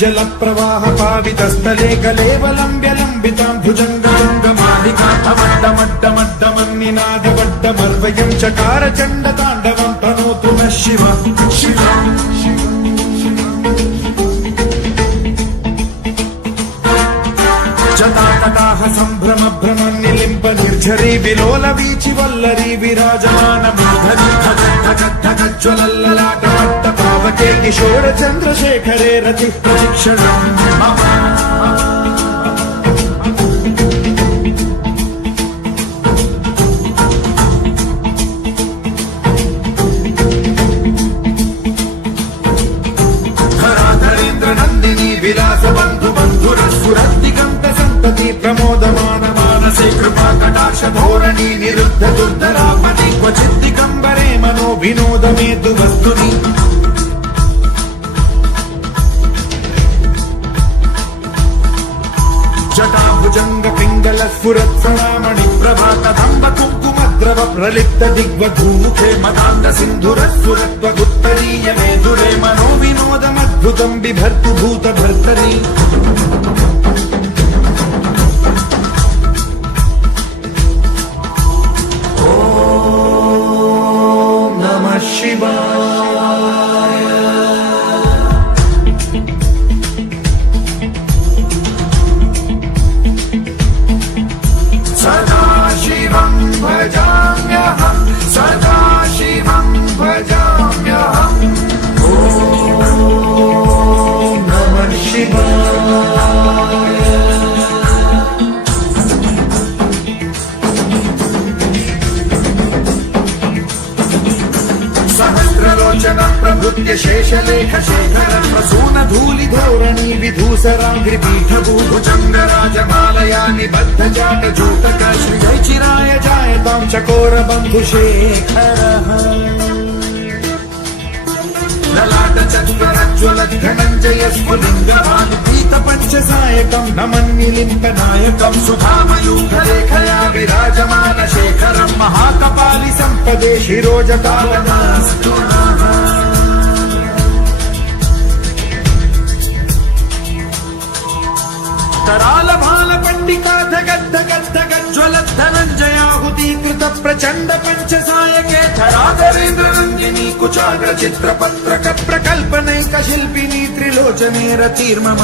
जल प्रवाह पावितस्थले कलेवलम्ब्य लम्बितां भुजङ्गमड्डमड्डमड्डमन्निनादवड्डमर्वयं चकार चण्डताण्डवं तनोतु नः शिव शिव जटाकटाह सम्भ्रम भ्रमन्निलिम्ब निर्झरी विलोल वीचि वल्लरी विराजमान मूर्धनि ज्वलल्ललाटमट्ट पावके किशोर चन्द्रशेखरे रति प्रशिक्षणम् धराधरेन्द्र नन्दिनी विलास बन्धु बन्धुरस्फुरद्दिगन्त संतति प्रमोदमान मानसे कृपा कटाक्ष धोरणी निरुद्ध दुर्धरापति क्वचित् दिगम्बरे मनो विनोद मेतु वस्तुनि जटाभुजंग पिंगल स्फुरत् सणामणि प्रभा कदम्ब कुङ्कुमद्रव प्रलिप्त दिग्वधूमुखे मदान्ध सिन्धुरस्फुरत्वगुत्तरीय मेधुरे मनो विनोदमद्भुतं बिभर्तु भूत भर्तरि ॐ नमः शिवाय सदाशिवं भजाम्यहं सदाशिवं भजाम्यहम् ॐ नमः शिवाय सहस्रलोचन प्रभृत्य शेषलेख शेखर प्रसून धूलि धोरणी विधूसराग्रि पीठभूभुजंग राजमालया निबद्ध जाट जूटक श्रिय चिराय जायतां चकोर बन्धुशेखरः ललाट चत्वरज्वल धनञ्जय स्फुलिङ्गवान् पीत पञ्चसायकं नमन्निलिम्ब नायकं सुधामयूखलेखया विराजमान शेखरं महाकपालि सम्पदे शिरोजटालनास्तु नः कराल भाल पंडिका धगद् धगज्ज्वलत् धनञ्जयाहुतीकृत प्रचण्ड पञ्चसायके धराधरेन्द्र नन्दिनी कुचाग्र चित्रपत्रक प्रकल्पनैक शिल्पिनी त्रिलोचने रतिर्मम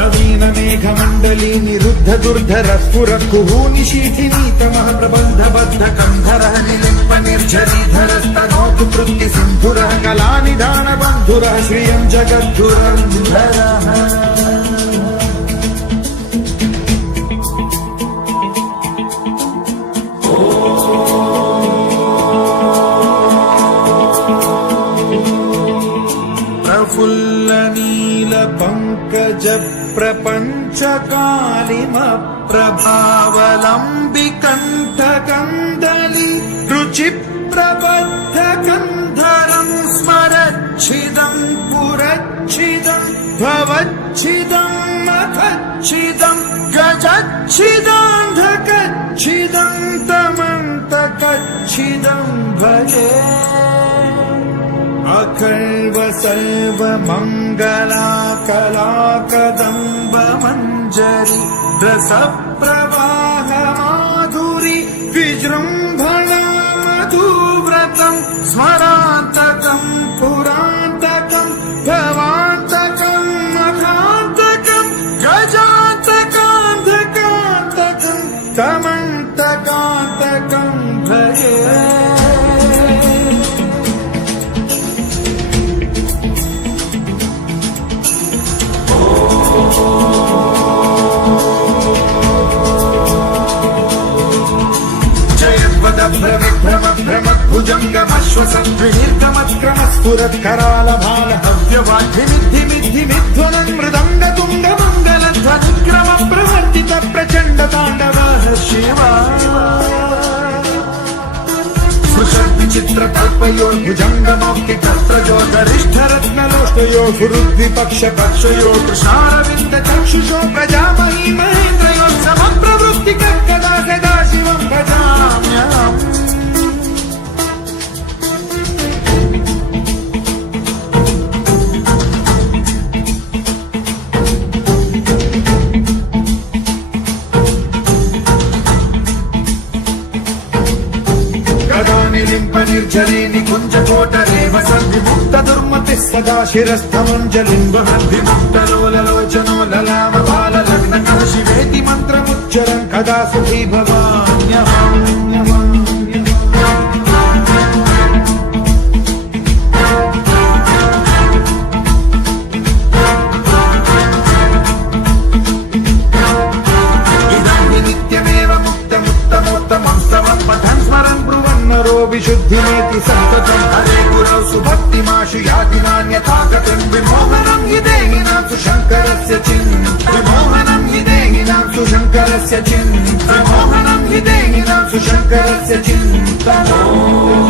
नवीन मेघमण्डली निरुद्ध दुर्धर स्फुर कुहूनि शीथिनी तमः प्रबन्ध बद्ध कन्धरः निलिम्ब निर्झरीधरस्तनोतु कृत्ति सिन्धुरः कलानिधान बन्धुरः श्रियं जगद्धुरन्धरः प्रफुल्ल नील पंकज प्रपंच कालिम प्रभावलंबिकंठ कंदली रुचि प्रबद्ध कंधरं स्मरच्छिदं पुरच्छिदं भवच्छिदं मखच्छिदं गजच्छिदान्धकच्छिदं तमन्तकच्छिदं भजे अखल्व सर्व मंगला कला कदम्ब मंजरी रस प्रवाह माधुरी विजृंभणा मधुव्रतं स्मरान्तकं पुरान्तकं भवान्तकं मखान्तकं गजान्तकान्धकान्तकं तमन्तकान्तकं भजे भ्रमद्भुजङ्गमश्वसद्विनिर्गमत्क्रमस्फुरत्कराल भाल हव्यवाद्धिमिद्धिमिद्धिमिध्वनं मृदङ्ग तुङ्ग मङ्गल ध्वनिक्रम प्रवर्तित प्रचण्ड ताण्डवः शिवा सुषद्विचित्र कल्पयोर्भुजङ्गमौक्ति तत्रजो गरिष्ठरत्नलोष्टयो गुरुद्विपक्ष पक्षयो कृष्णारविन्द चक्षुषो प्रजामही महेन्द्रयो समप्रवृत्ति कदा सदा शिवं भजाम्यहम् मिलिम्प निर्झरी निकुञ्जकोटरेव सन्धिमुक्त दुर्मतिः सदा शिरस्थमञ्जलिं वहद्विमुक्तलोललोचनो ललाम बाललग्नकः शिवेति मन्त्रमुच्चरन् कदा सुखी भवान्यहम् विशुद्धिमेति सन्ततं हरे गुरौ सुभक्तिमाशु याति नान्यथा गतिं विमोहनं हि देहिनां सुशङ्करस्य विमोहनं हि देहिनां सुशङ्करस्य विमोहनं हि देहिनां सुशङ्करस्य चिन्तनम्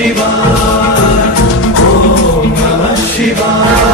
Shiva, Om Namah Shiva.